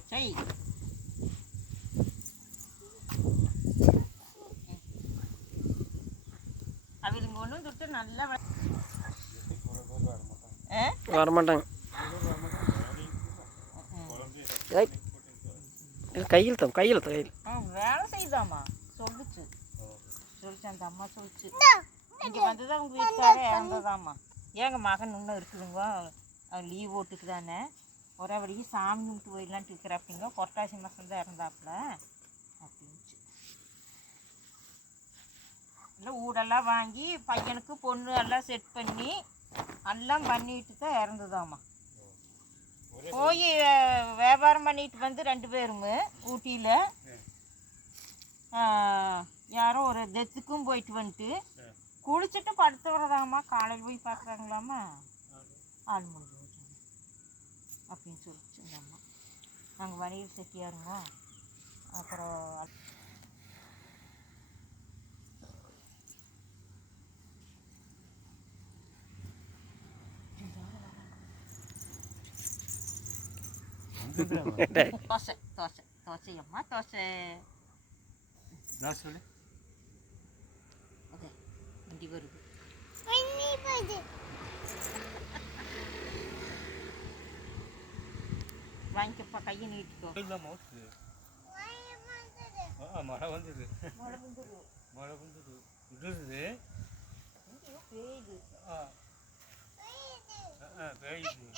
தோசை. அவங்க ஒன்றும் தொட்டு நல்லா வரமாட்டாங்க. கையில் வேலை செய்தாமா சொல்லிச்சு அந்த அம்மா சொல்லிச்சு. இங்கே வந்தது அவங்க வீட்டுக்காரே இறந்ததாம்மா. ஏங்க மகன் இன்னும் இருக்குதுங்க, லீவ் ஓட்டுக்கு தானே ஒரே வரைக்கும் சாமி கும்பிட்டு போயிடலான்ட்டு இருக்கிற அப்படிங்க. புரட்டாசி மாதம் தான் இறந்தாப்புல அப்படின்ச்சு. இல்லை ஊடெல்லாம் வாங்கி பையனுக்கு பொண்ணு எல்லாம் செட் பண்ணி எல்லாம் பண்ணிட்டு தான் இறந்ததாம்மா. போய் வியாபாரம் பண்ணிட்டு வந்து 2 பேரும் ஊட்டியில் யாரோ ஒரு டெத்துக்கும் போயிட்டு வந்துட்டு குளிச்சுட்டு படுத்து வரதாம்மா. காலையில் போய் பார்க்குறாங்களாம்மா, ஆள் முடிஞ்சு போச்சு அப்படின்னு சொல்லிச்சு இந்த அம்மா. நாங்கள் வணிகர் செட்டியாருங்க. அப்புறம் தோசை தோசை தோசை அம்மா தோசை சொல்லு. ஓகே வண்டி வருது. வாங்கிக்கப்பா, கையை நீட்டிக்கோ. மழை வந்தது மழை வந்துடு மழை வந்தது விடுறது பெய்யுது. பெய்யுது.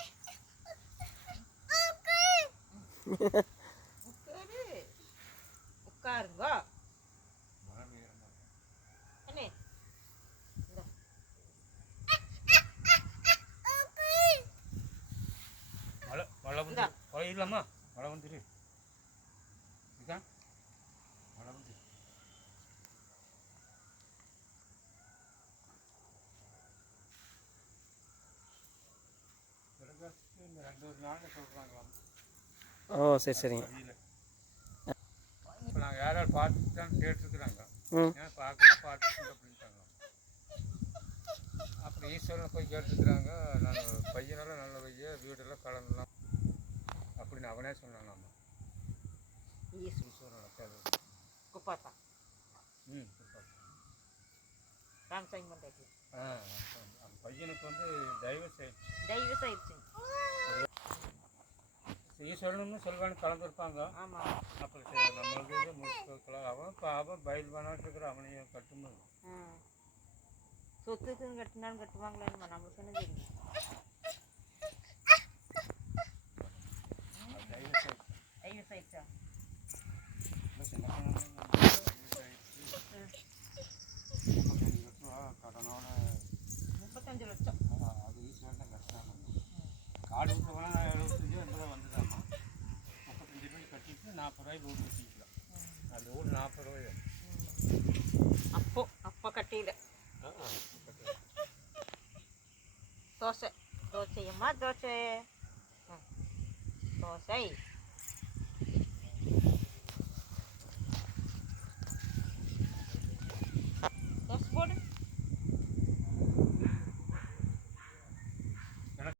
உட்காருங்க. அண்ணே மழை மழை வந்து மழை இல்லாமா மழை வந்துரு மழை வந்து இந்த 2 நாள் சொல்கிறாங்களாம். ஓ சரி சரிங்க. இப்போ நாங்கள் யாராவது பார்த்துட்டு தான் கேட்டுருக்குறாங்க. ஏன் பார்க்கணும் பார்த்துட்டு அப்படின்ட்டாங்க. அப்புறம் ஈஸ்வரனை போய் கேட்டுருக்குறாங்க. நாங்கள் பையனெல்லாம் நல்ல பையன், வீடெல்லாம் கலந்துலாம் அப்படின்னு அவனே சொன்னானாம்மா. ஈஸ்வரனோட பேர் குப்பாத்தா. குப்பாத்தா. ராமசாமி மண்டாட்டி. அந்த பையனுக்கு வந்து டைவர்ஸ் ஆயிடுச்சு. ஈஸ்வரன்னு செல்வான்னு கலந்துருப்பாங்க. ஆமாம். அப்புறம் நம்மளுக்கு இது முடிச்சுக்கலாம். அவன் பயில் பண்ணாட்டு இருக்கிற அவனையும் கட்டும்போது சொத்துக்குன்னு கட்டினாலும் கட்டுவாங்களேன்னு நம்மளுக்கு என்ன தெரியும். டைவர்ஸ் ஆயிடுச்சா? 35 லட்சம். அது ஈஸ்வரன் தான் கட்டினாங்க. காடு விட்டு போனால் 75 80 வந்துதாம்மா. 35 ரூபாய் கட்டிட்டு 40 ரூபாய்க்கு வீடு கட்டிக்கலாம். அந்த வீடு 40 ரூபாய். அப்போ கட்டியில் தோசை தோசையம்மா தோசை தோசை